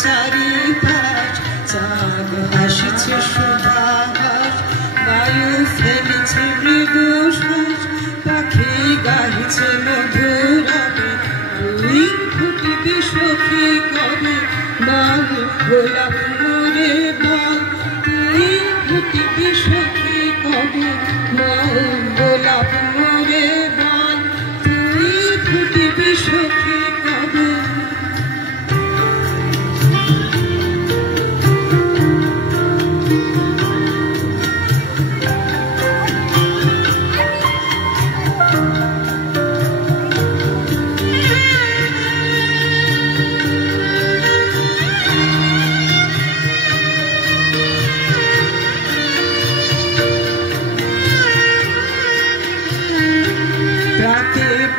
চারিপাশ চাঁদ হাসিছে সুধাহাস বায়ু ফেলেছে মৃদু শ্বাস পাখি গাইছে মধুরবে তুই ফুটিবি সখী কবে বল গোলাপ মোরে বল তুই ফুটিবি সখী কবে বল গোলাপ মোরে বল তুই ফুটিবি সখী কবে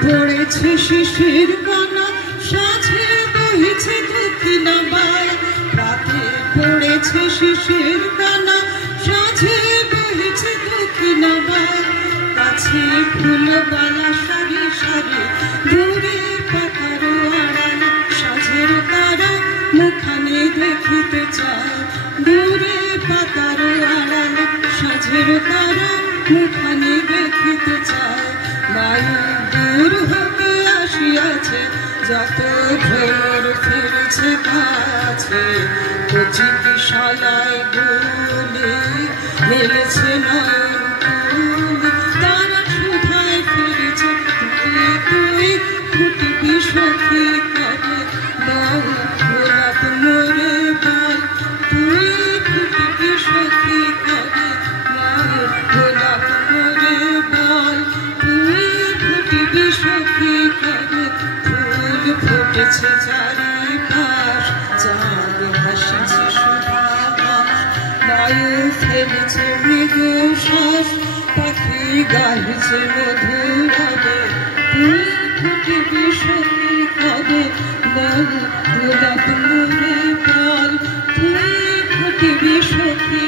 পড়েছে শিশির কণা সাথে বহিছে দক্ষিণা বায় রাতে পড়েছে শিশির কণা সাথে বহিছে দক্ষিণা বায় কাছে ফুলবালা সারি সারি দূরে পাতার আড়াল সাজের তারা মুখানে দেখিতে চায় দূরে পাতার আড়াল সাজের তারা মুখানে দেখিতে চায় বায়ু দূর হতে আসিয়াছে যত ভ্রমর ফিরেছে কাছে কচি বিশালায় গুলি মেলেছে নয়ন তুলি তারা সুধায় ফিরেছে তুই ফুটিবি সখী কবে বল গোলাপ মোরে বল তুই ফুটিবি সখী কবে বল গোলাপ মোরে বল সখী কবে ফুল ফুটেছে চারিপাশ চাঁদ হাসিছে সুধাহাস বায়ু ফেলেছে মৃদু শ্বাস পাখি গাইছে মধুরবে তুই ফুটিবি সখী কবে বল গোলাপ মোরে বল তুই ফুটিবি সখী